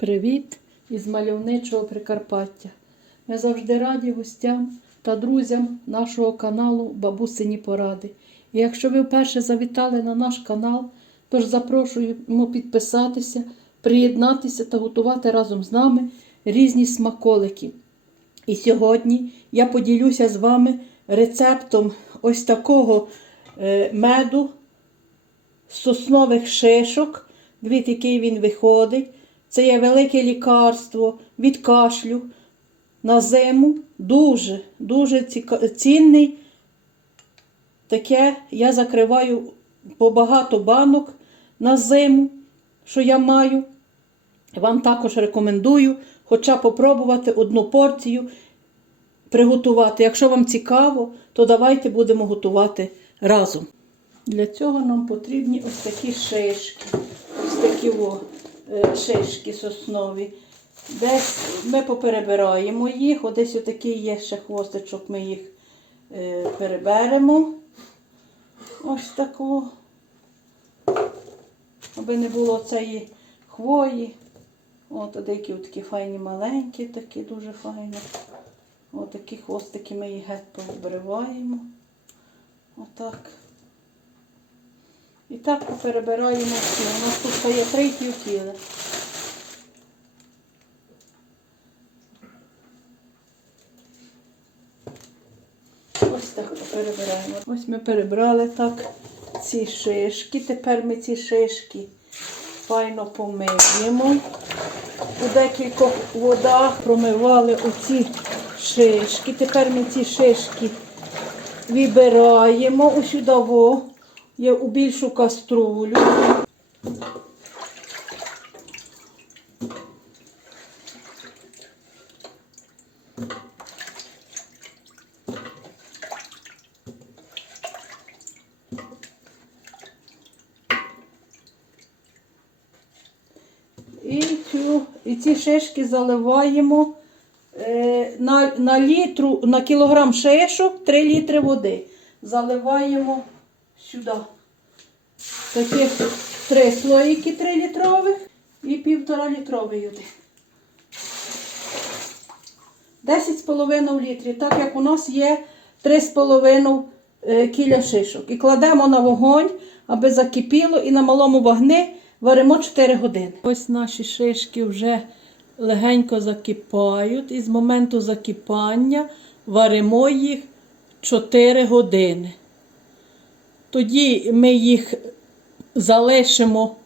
Привіт із мальовничого Прикарпаття. Ми завжди раді гостям та друзям нашого каналу Бабусині Поради. І якщо ви вперше завітали на наш канал, тож запрошуємо підписатися, приєднатися та готувати разом з нами різні смаколики. І сьогодні я поділюся з вами рецептом ось такого е, меду з соснових шишок. Дивіться, який він виходить. Це є велике лікарство від кашлю на зиму. Дуже, дуже цінний. Таке я закриваю по багато банок на зиму, що я маю. Вам також рекомендую хоча попробувати одну порцію приготувати. Якщо вам цікаво, то давайте будемо готувати разом. Для цього нам потрібні ось такі шишки. Ось такі о, шишки соснові. Десь ми поперебираємо їх, одесь отакий є ще хвостичок, ми їх е, переберемо. Ось таку. Аби не було цієї хвої. От деякі такі файні маленькі, такі дуже файні. От такі хвостики ми їх геть повибриваємо. Отак. І так перебираємо всі. У нас тут ще три півкіли. Ось так перебираємо. Ось ми перебрали так ці шишки. Тепер ми ці шишки файно помиємо. У декількох водах промивали оці шишки. Тепер ми ці шишки вибираємо у є у більшу каструлю. І, цю, ці шишки заливаємо е, на, на, літру, на кілограм шишок 3 літри води. Заливаємо сюди. Таких три слоїки 3 літрових і півтора літровий один. 10,5 літрів, так як у нас є 3,5 е, кіля шишок. І кладемо на вогонь, аби закипіло, і на малому вогні варимо 4 години. Ось наші шишки вже легенько закипають. І з моменту закипання варимо їх 4 години. Тоді ми їх залишимо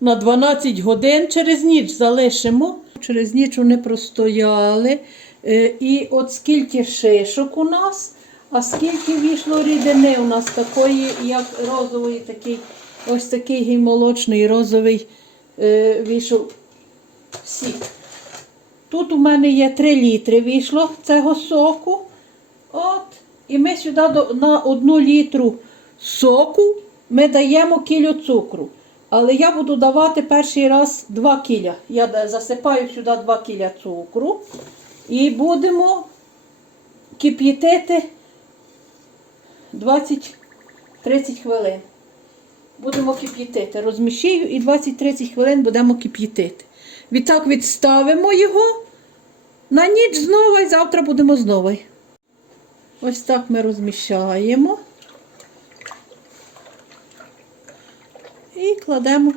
на 12 годин, через ніч залишимо. Через ніч вони простояли. Е, І от скільки шишок у нас, а скільки війшло рідини у нас такої, як розової, такий, ось такий гімолочний розовий е, вийшов сік. Тут у мене є 3 літри вийшло цього соку. От. І ми сюди на 1 літру соку ми даємо кілю цукру. Але я буду давати перший раз 2 кіля. Я засипаю сюди 2 кіля цукру. І будемо кип'ятити 20-30 хвилин. Будемо кип'ятити. Розмішую і 20-30 хвилин будемо кип'ятити. Відтак відставимо його на ніч знову і завтра будемо знову. Ось так ми розміщаємо. І кладемо,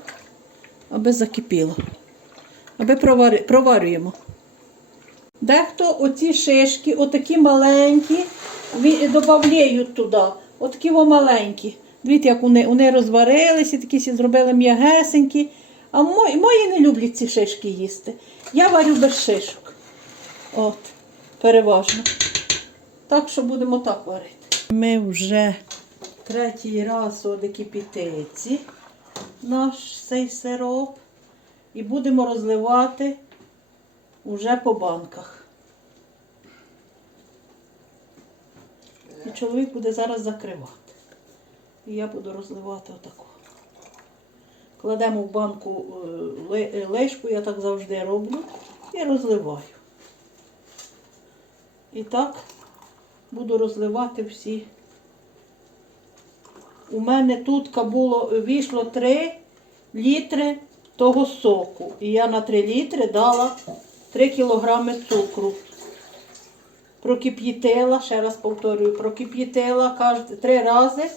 аби закипіло. Аби проварюємо. Дехто оці шишки, отакі маленькі, додають туди. Отакі маленькі. Дивіться, як вони, вони розварилися, такі зробили м'ягесенькі. А мої, мої не люблять ці шишки їсти. Я варю без шишок. От, переважно. Так що будемо так варити. Ми вже третій раз у кипітиці наш цей сироп. І будемо розливати уже по банках. І чоловік буде зараз закривати. І я буду розливати отаку. Кладемо в банку е, ли- е, лишку, я так завжди роблю, і розливаю. І так буду розливати всі. У мене тут було, вийшло 3 літри того соку. І я на 3 літри дала 3 кілограми цукру. Прокип'ятила, ще раз повторюю, прокип'ятила три рази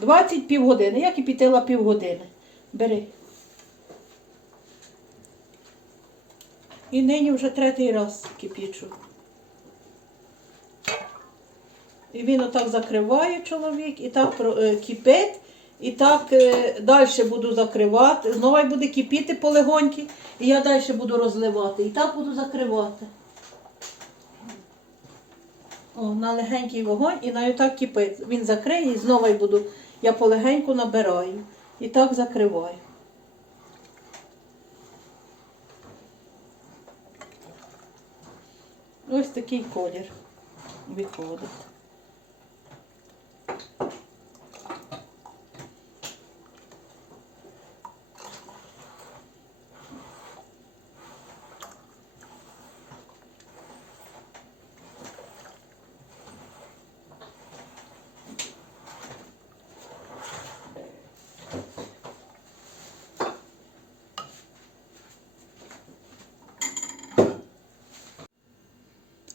20 півгодини. Я кип'ятила півгодини. Бери. І нині вже третій раз кипічу. І він отак закриває чоловік, і так е, кипить, і так е, далі буду закривати. Знову буде кипіти полегоньки, і я далі буду розливати. І так буду закривати. О, на легенький вогонь і навіть так кипить. Він закриє і знову буду. Я полегеньку набираю. І так закриваю. Ось такий колір виходить.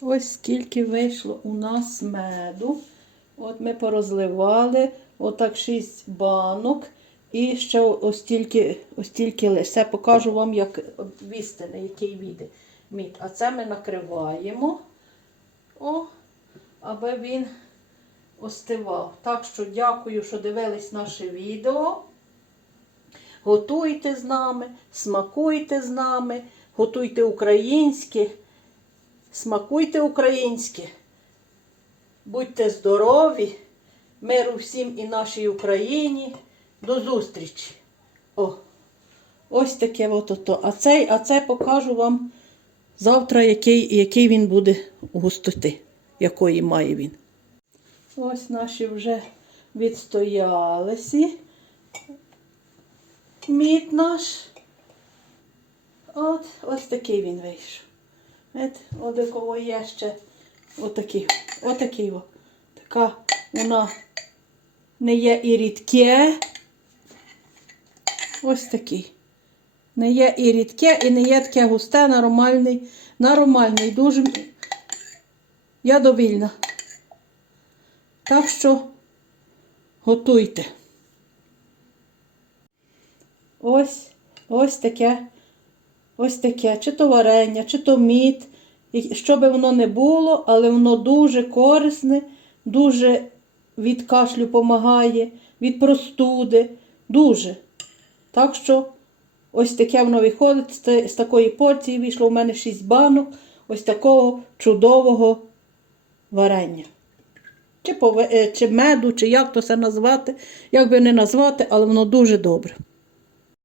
Ось скільки вийшло у нас меду. От ми порозливали отак 6 банок. І ще ось стільки, ось стільки лише. покажу вам, як вістини, який віде мід. А це ми накриваємо, о, аби він остивав. Так що дякую, що дивились наше відео. Готуйте з нами, смакуйте з нами, готуйте українське. Смакуйте українське, будьте здорові, миру всім і нашій Україні. До зустрічі. О, ось таке от ото. А цей, а це покажу вам завтра, який, який він буде густоти, якої має він. Ось наші вже відстоялися. Мід наш. От, ось такий він вийшов. От, кого є ще отакий. Отакий. Така вона не є і рідке. Ось такий. Не є і рідке, і не є таке густе, нормальний, нормальний, дуже я довільна. Так що готуйте. Ось, ось таке. Ось таке, чи то варення, чи то мід. І що би воно не було, але воно дуже корисне, дуже від кашлю допомагає, від простуди. Дуже. Так що ось таке воно виходить. З такої порції вийшло у мене 6 банок ось такого чудового варення. Чи, пове- е, чи меду, чи як то це назвати, як би не назвати, але воно дуже добре.